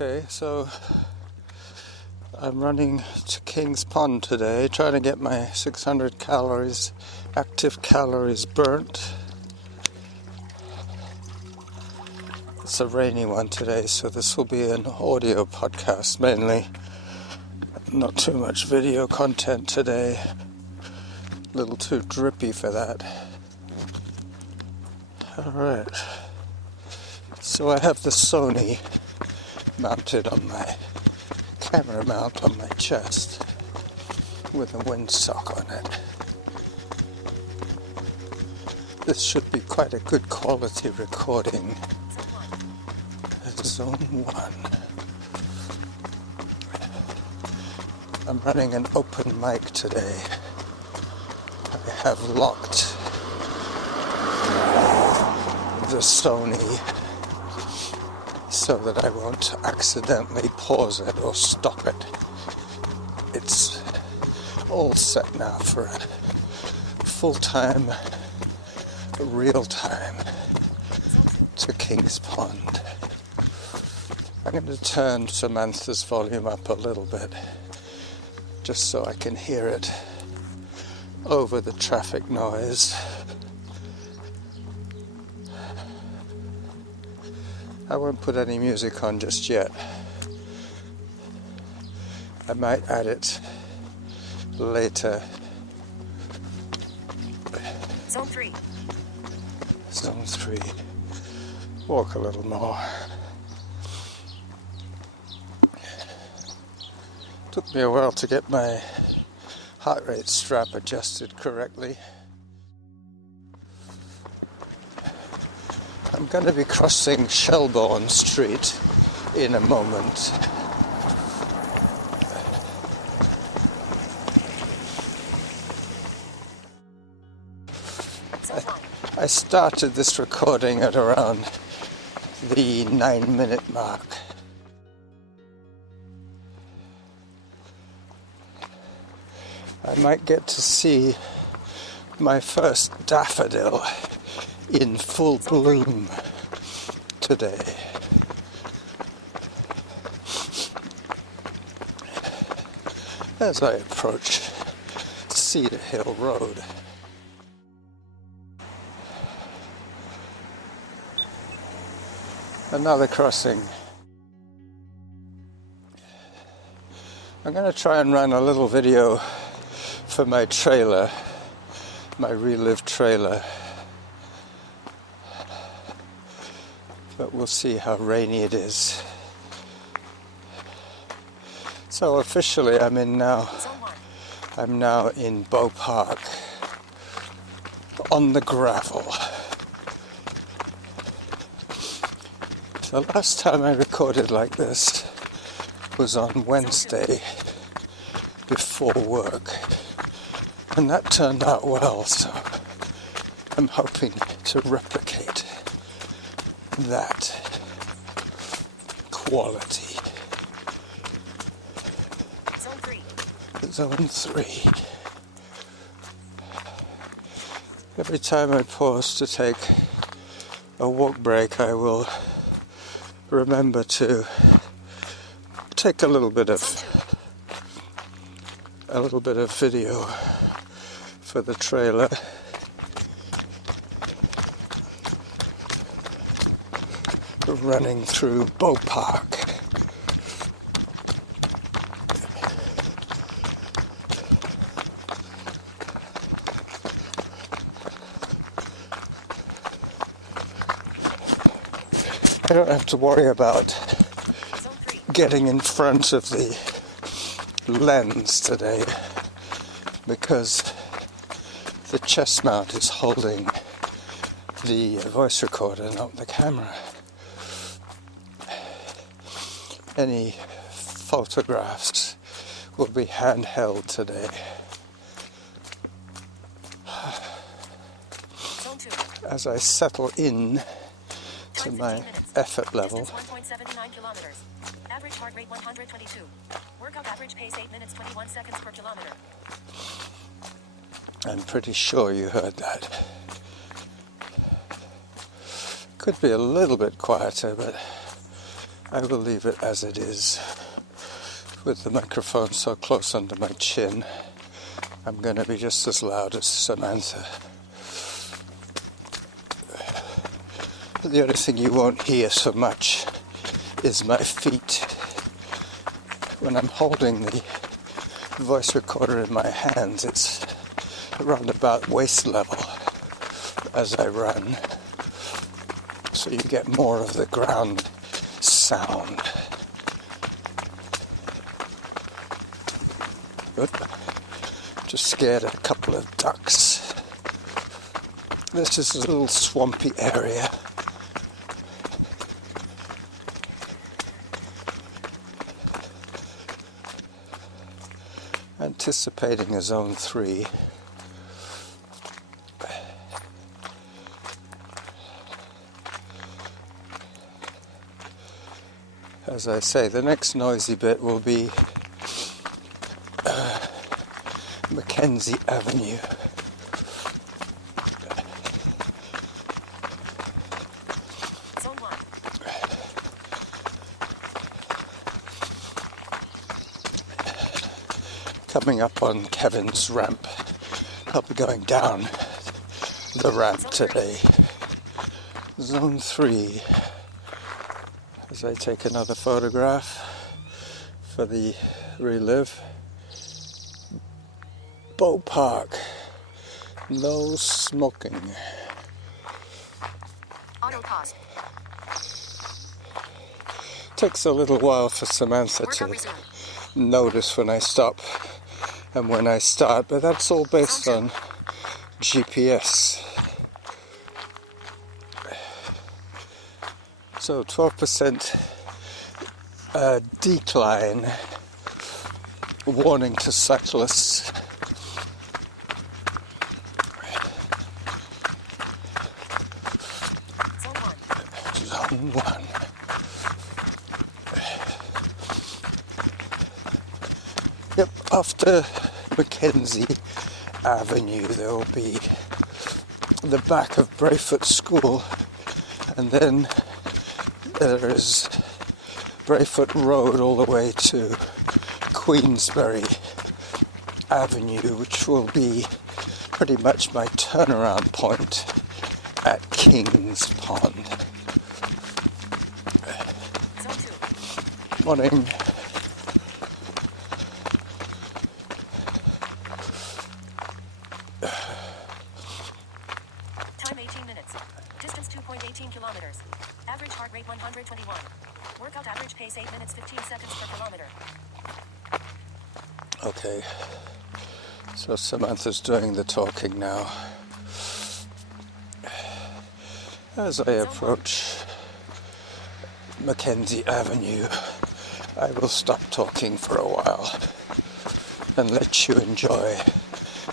Okay, so I'm running to King's Pond today, trying to get my 600 calories, active calories burnt. It's a rainy one today, so this will be an audio podcast mainly. Not too much video content today. A little too drippy for that. Alright. So I have the Sony mounted on my camera mount on my chest with a windsock on it. This should be quite a good quality recording. Zone 1. I'm running an open mic today. I have locked the Sony so that I won't accidentally pause it or stop it. It's all set now for a full-time, real-time to King's Pond. I'm going to turn Samantha's volume up a little bit just so I can hear it over the traffic noise. I won't put any music on just yet. I might add it later. Zone 3. Zone 3. Walk a little more. Took me a while to get my heart rate strap adjusted correctly. I'm going to be crossing Shelbourne Street in a moment. I started this recording at around the 9-minute mark. I might get to see my first daffodil in full bloom today. As I approach Cedar Hill Road. Another crossing. I'm going to try and run a little video for my trailer, my Relive trailer. But we'll see how rainy it is. So officially I'm now in Bow Park on the gravel. The last time I recorded like this was on Wednesday before work, and that turned out well, so I'm hoping to replicate that quality. Zone 3. Zone 3. Every time I pause to take a walk break, I will remember to take a little bit of video for the trailer. Running through Bow Park. I don't have to worry about getting in front of the lens today because the chest mount is holding the voice recorder, not the camera. Any photographs will be handheld today. As I settle in to my effort level. 1.79 kilometers. Average heart rate 122. Workout average pace 8 minutes 21 seconds per kilometer. I'm pretty sure you heard that. Could be a little bit quieter, but I will leave it as it is. With the microphone so close under my chin, I'm going to be just as loud as Samantha. But the only thing you won't hear so much is my feet. When I'm holding the voice recorder in my hands, it's around about waist level as I run. So you get more of the ground sound. Oop. Just scared a couple of ducks. This is a little swampy area. Anticipating a zone 3. As I say, the next noisy bit will be Mackenzie Avenue. Zone 1. Coming up on Kevin's ramp. I'll be going down the ramp today. Zone 3. As I take another photograph for the relive. Bow Park. No smoking. Auto pause. Takes a little while for Samantha Workout to resumed. notice when I stop and when I start, but that's all based on GPS. So 12% decline, warning to cyclists. Zone 1. Zone 1. Yep, after Mackenzie Avenue there will be the back of Brayfoot School, and then there is Brayfoot Road all the way to Queensbury Avenue, which will be pretty much my turnaround point at Kings Pond. Zone 2. Morning. Time 18 minutes. Distance 2.18 kilometers. Average heart rate 121. Workout average pace 8 minutes 15 seconds per kilometer. Okay, so Samantha's doing the talking now. As I approach Mackenzie Avenue, I will stop talking for a while and let you enjoy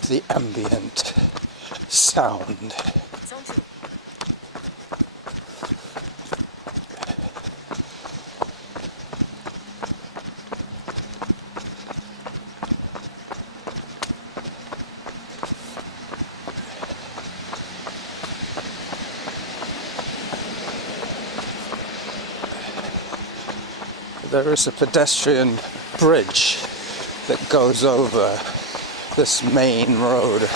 the ambient sound. Zone 2. There is a pedestrian bridge that goes over this main road.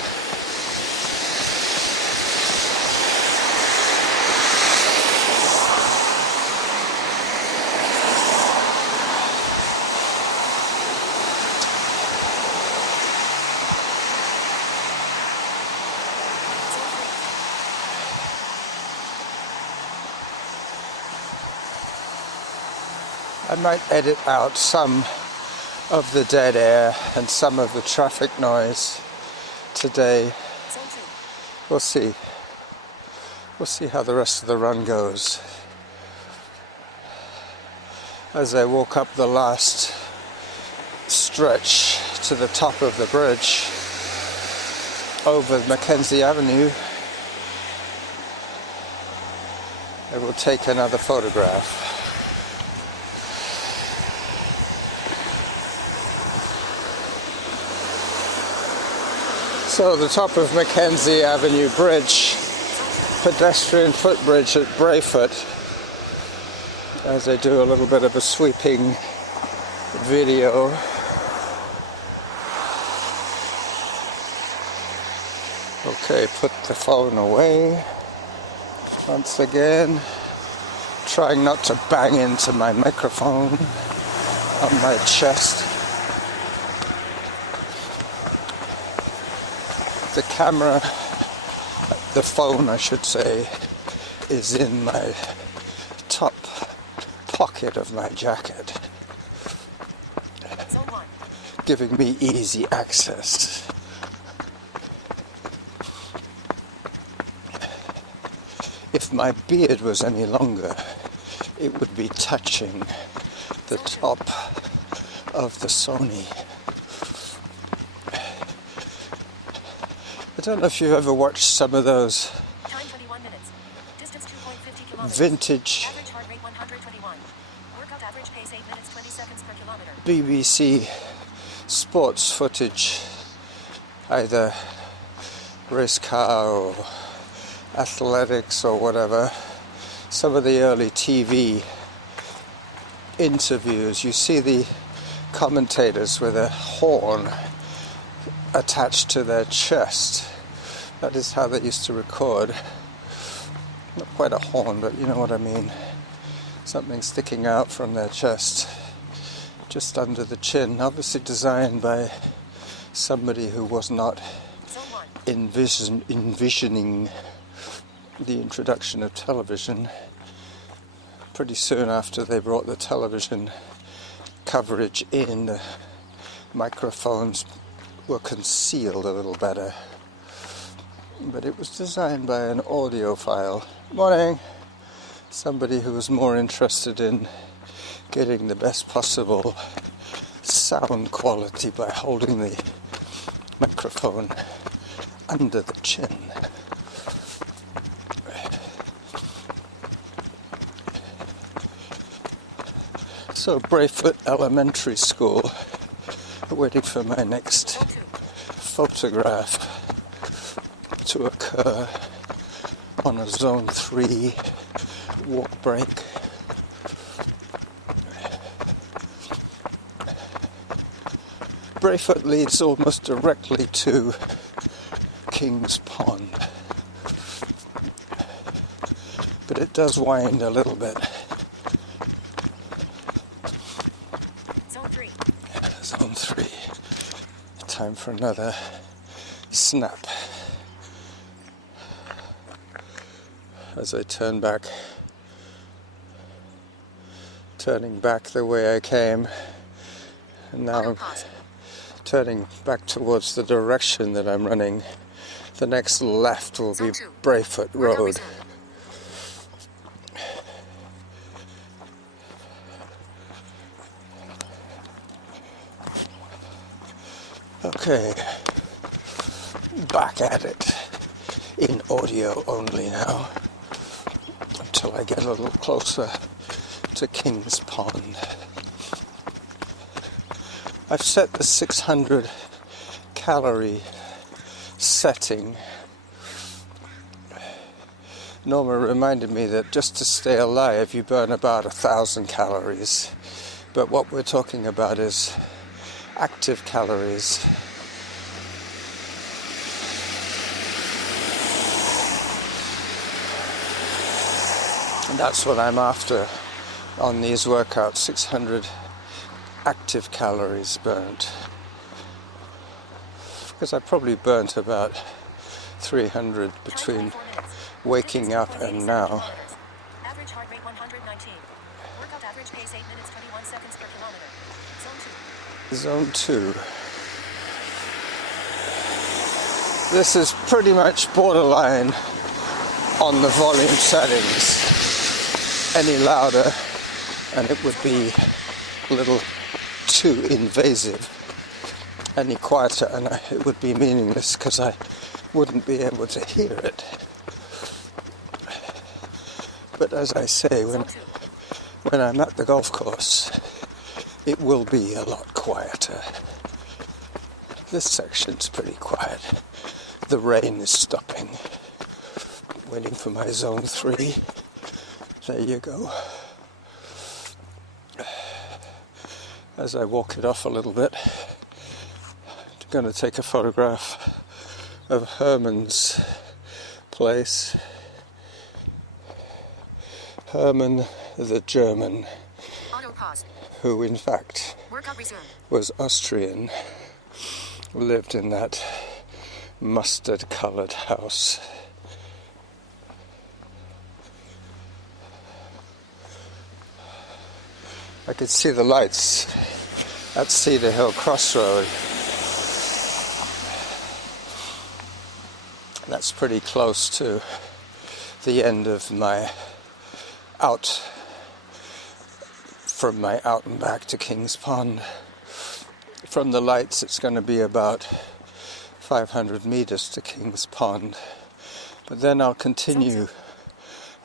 I might edit out some of the dead air and some of the traffic noise today. Zone 2. We'll see. We'll see how the rest of the run goes. As I walk up the last stretch to the top of the bridge over Mackenzie Avenue, I will take another photograph. So the top of Mackenzie Avenue Bridge, pedestrian footbridge at Brayfoot. as I do a little bit of a sweeping video. Okay, put the phone away once again, trying not to bang into my microphone on my chest. The camera, the phone I should say, is in my top pocket of my jacket, giving me easy access. If my beard was any longer, it would be touching the top of the Sony. I don't know if you've ever watched some of those vintage BBC sports footage, either race car or athletics or whatever. Some of the early TV interviews, you see the commentators with a horn attached to their chest. That is how they used to record. Not quite a horn, but you know what I mean. Something sticking out from their chest, just under the chin. Obviously designed by somebody who was not envisioning the introduction of television. Pretty soon after they brought the television coverage in, the microphones were concealed a little better. But it was designed by an audiophile. Morning! Somebody who was more interested in getting the best possible sound quality by holding the microphone under the chin. So, Brayfoot Elementary School, waiting for my next photograph to occur on a Zone 3 walk break. Brayfoot leads almost directly to King's Pond, but it does wind a little bit. Zone 3. Time for another snap. As I turning back the way I came, and now I'm turning back towards the direction that I'm running. The next left will be Brayfoot Road. Okay, back at it, in audio only now, until I get a little closer to King's Pond. I've set the 600 calorie setting. Norma reminded me that just to stay alive you burn about 1,000 calories, but what we're talking about is active calories. And that's what I'm after on these workouts, 600 active calories burnt. Because I probably burnt about 300 between waking up and now. Average heart rate 119. Workout average pace 8 minutes 21 seconds per kilometer. Zone 2. Zone 2. This is pretty much borderline on the volume settings. Any louder and it would be a little too invasive. Any quieter and it would be meaningless because I wouldn't be able to hear it. But as I say, when I'm at the golf course, it will be a lot quieter. This section's pretty quiet. The rain is stopping. Waiting for my Zone 3. There you go. as I walk it off a little bit, I'm going to take a photograph of Herman's place. Herman the German, who in fact was Austrian, lived in that mustard-coloured house. I could see the lights at Cedar Hill Crossroad. That's pretty close to the end of my out and back to King's Pond. From the lights it's going to be about 500 meters to King's Pond, but then I'll continue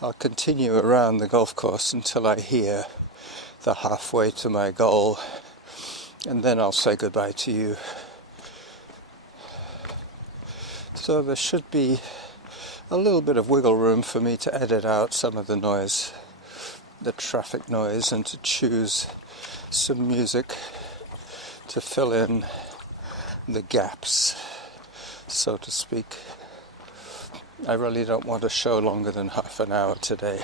around the golf course until I hear the halfway to my goal, and then I'll say goodbye to you. So there should be a little bit of wiggle room for me to edit out some of the noise, the traffic noise, and to choose some music to fill in the gaps, so to speak. I really don't want a show longer than half an hour today.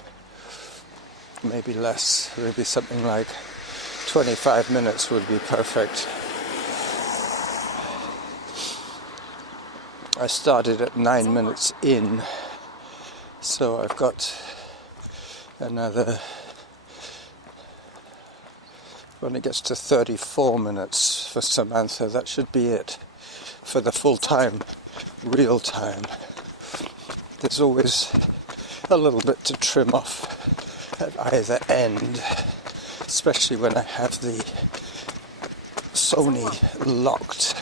Maybe less, maybe something like 25 minutes would be perfect. I started at 9 minutes in, so I've got another, when it gets to 34 minutes for Samantha, that should be it for the full time, real time. There's always a little bit to trim off at either end, especially when I have the Sony locked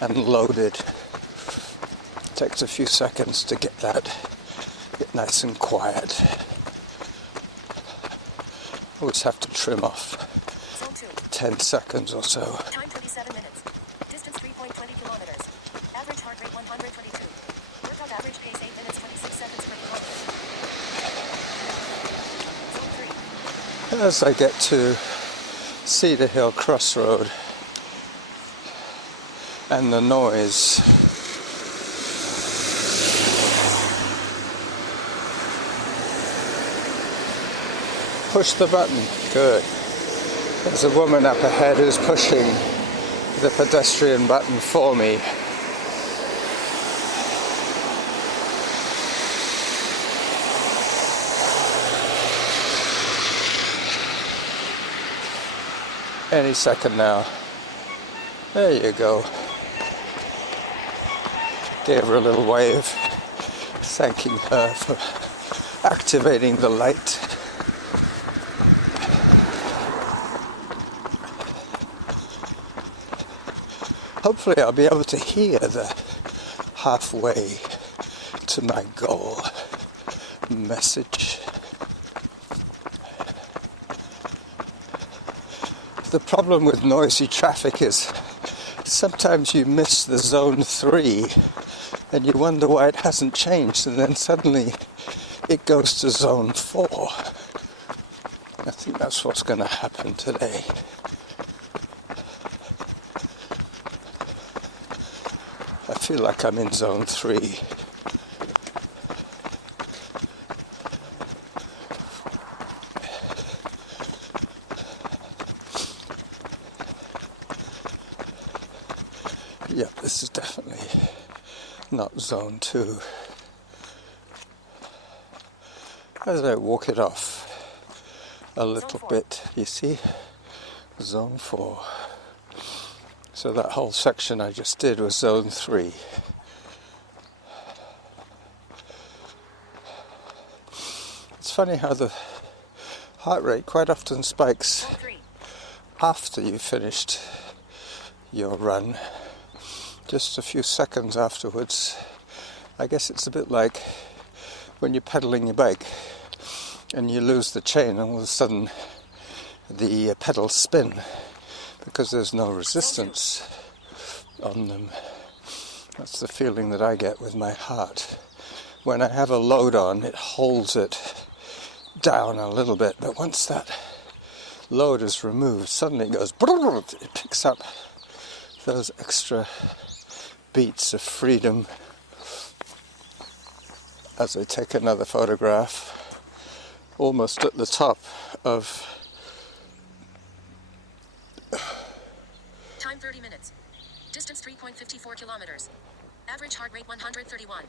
and loaded. It takes a few seconds to get nice and quiet. Always have to trim off 10 seconds or so. Time 27 minutes. Distance 3.20 kilometers. Average heart rate 122. Workout average pace 8 minutes 26 seconds per kilometer. Zone 3. As I get to Cedar Hill Crossroad and the noise, push the button. Good. There's a woman up ahead who's pushing the pedestrian button for me. Any second now. There you go. Gave her a little wave, thanking her for activating the light. Hopefully I'll be able to hear the halfway to my goal message. The problem with noisy traffic is sometimes you miss the zone 3 and you wonder why it hasn't changed, and then suddenly it goes to zone 4. I think that's what's going to happen today. I feel like I'm in zone 3. Yep, this is definitely not zone 2. As I walk it off a little bit, you see, zone 4. So that whole section I just did was zone 3. It's funny how the heart rate quite often spikes after you've finished your run. Just a few seconds afterwards. I guess it's a bit like when you're pedaling your bike and you lose the chain and all of a sudden the pedals spin because there's no resistance on them. That's the feeling that I get with my heart. When I have a load on, it holds it down a little bit, but once that load is removed, suddenly it goes, it picks up those extra beats of freedom as I take another photograph, almost at the top of... Time 30 minutes. Distance 3.54 kilometers. Average heart rate 131.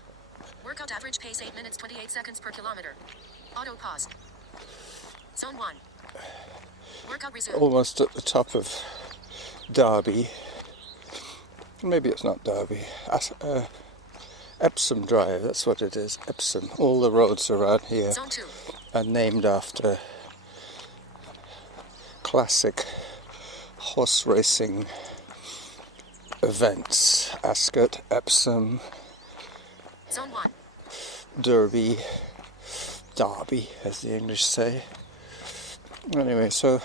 Workout average pace 8 minutes 28 seconds per kilometer. Auto pause. Zone 1. Workout resume. Almost at the top of Derby. Maybe it's not Derby. Epsom Drive, that's what it is. Epsom. All the roads around here Zone 2. are named after classic horse racing events. Ascot, Epsom, Zone 1. Derby, as the English say. Anyway, so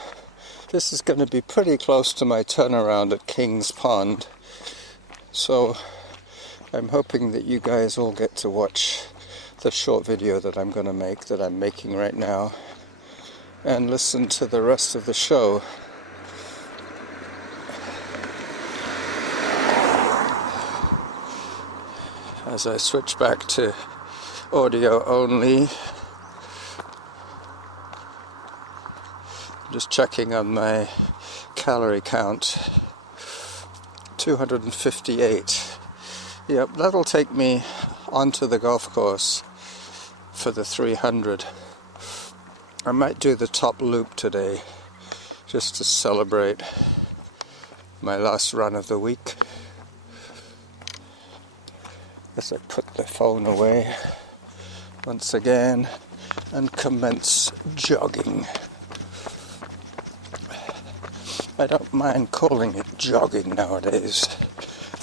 this is going to be pretty close to my turnaround at King's Pond. So I'm hoping that you guys all get to watch the short video that I'm going to make, that I'm making right now, and listen to the rest of the show. As I switch back to audio only, just checking on my calorie count. 258. Yep, that'll take me onto the golf course for the 300. I might do the top loop today just to celebrate my last run of the week. As I put the phone away once again and commence jogging. I don't mind calling it jogging nowadays.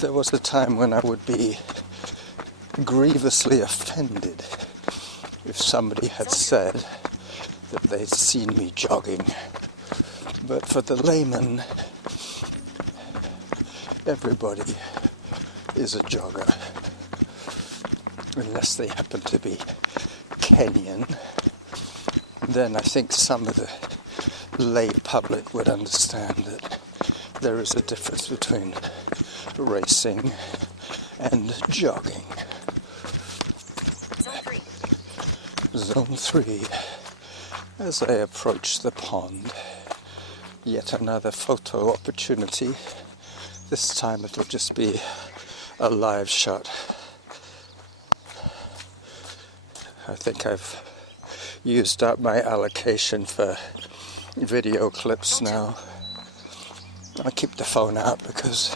There was a time when I would be grievously offended if somebody had said that they'd seen me jogging. But for the layman, everybody is a jogger. Unless they happen to be Kenyan, then I think some of the lay public would understand that there is a difference between racing and jogging. Zone 3. Zone 3. As I approach the pond, yet another photo opportunity. This time it'll just be a live shot. I think I've used up my allocation for video clips now. I keep the phone out because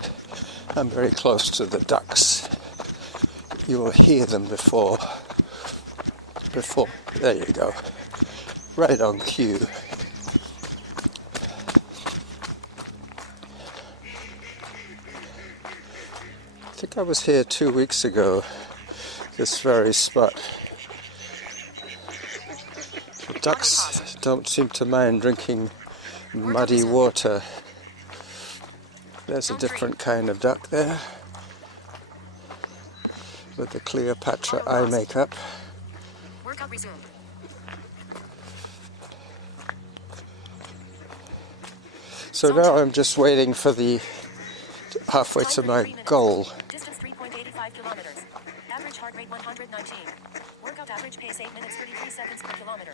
I'm very close to the ducks. You will hear them before. There you go. Right on cue. I think I was here 2 weeks ago, this very spot. The ducks don't seem to mind drinking muddy water. There's a different kind of duck there with the Cleopatra eye makeup. Workout resumed. So now I'm just waiting for the halfway to my goal. Distance 3.85 kilometers. Average heart rate 119. Workout average pace 8 minutes 33 seconds per kilometer.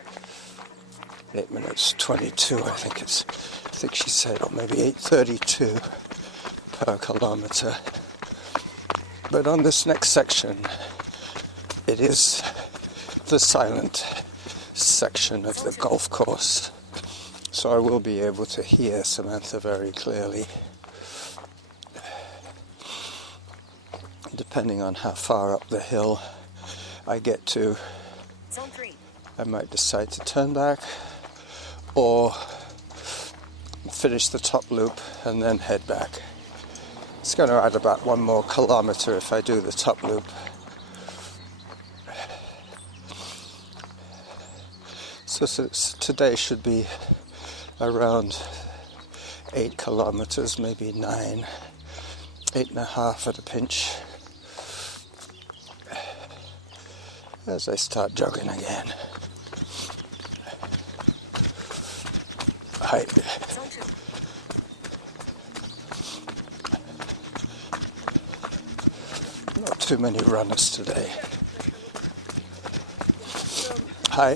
8 minutes 22, I think she said, or maybe 8:32 per kilometer. But on this next section, it is the silent section of the golf course. So I will be able to hear Samantha very clearly. Depending on how far up the hill I get to, Zone 3. I might decide to turn back or finish the top loop and then head back. It's going to add about 1 more kilometer if I do the top loop. So today should be around 8 kilometers, maybe 9, 8.5 at a pinch, as I start jogging again. height. Zone 2. Not too many runners today. Hi.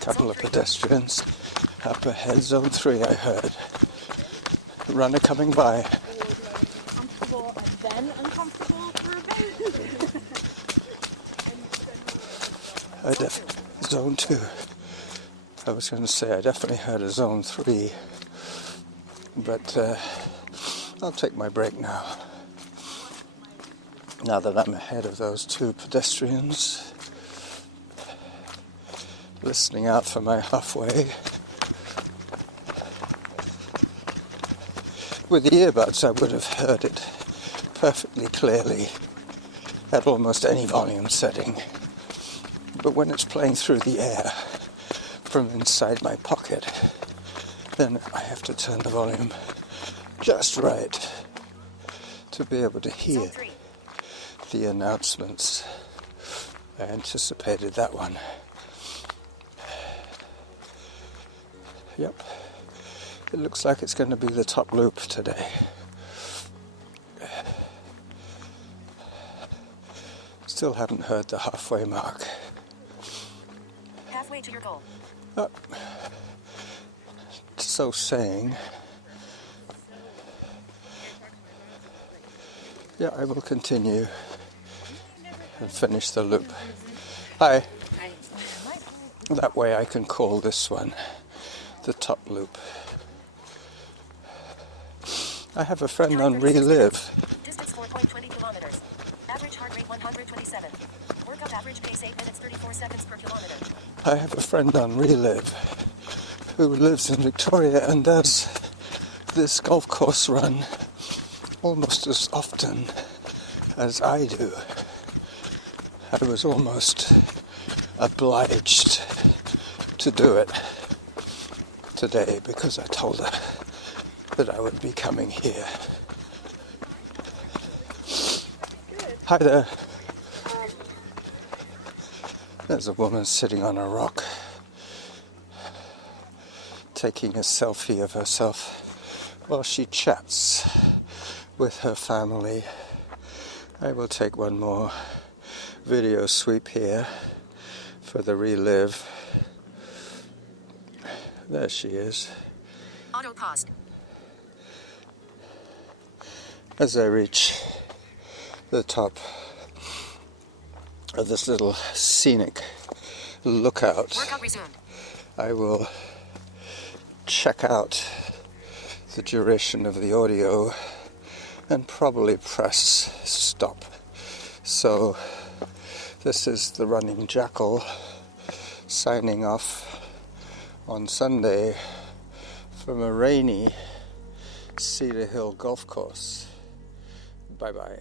Couple of pedestrians. Up ahead, zone 3 I heard. Runner coming by. Comfortable and then uncomfortable for a bit. Zone 2. I was going to say I definitely heard a zone 3. But I'll take my break now. Now that I'm ahead of those 2 pedestrians, listening out for my halfway. With the earbuds I would have heard it perfectly clearly at almost any volume setting. But when it's playing through the air from inside my pocket, then I have to turn the volume just right to be able to hear the announcements. I anticipated that one. Yep, it looks like it's going to be the top loop today. Still haven't heard the halfway mark. Halfway to your goal. So saying, yeah, I will continue and finish the loop. Hi. That way I can call this one the top loop. I have a friend on Relive. Distance 4.20 kilometers. Average heart rate 127. Workout average pace 8 minutes 34 seconds per kilometer. I have a friend on Relive who lives in Victoria and does this golf course run almost as often as I do. I was almost obliged to do it today because I told her that I would be coming here. Hi there. There's a woman sitting on a rock taking a selfie of herself while she chats with her family. I will take one more video sweep here for the Relive. There she is. Auto paused. As I reach the top of this little scenic lookout, Workout resumed. I will check out the duration of the audio and probably press stop. So this is the Running Jackal signing off on Sunday from a rainy Cedar Hill golf course. Bye bye.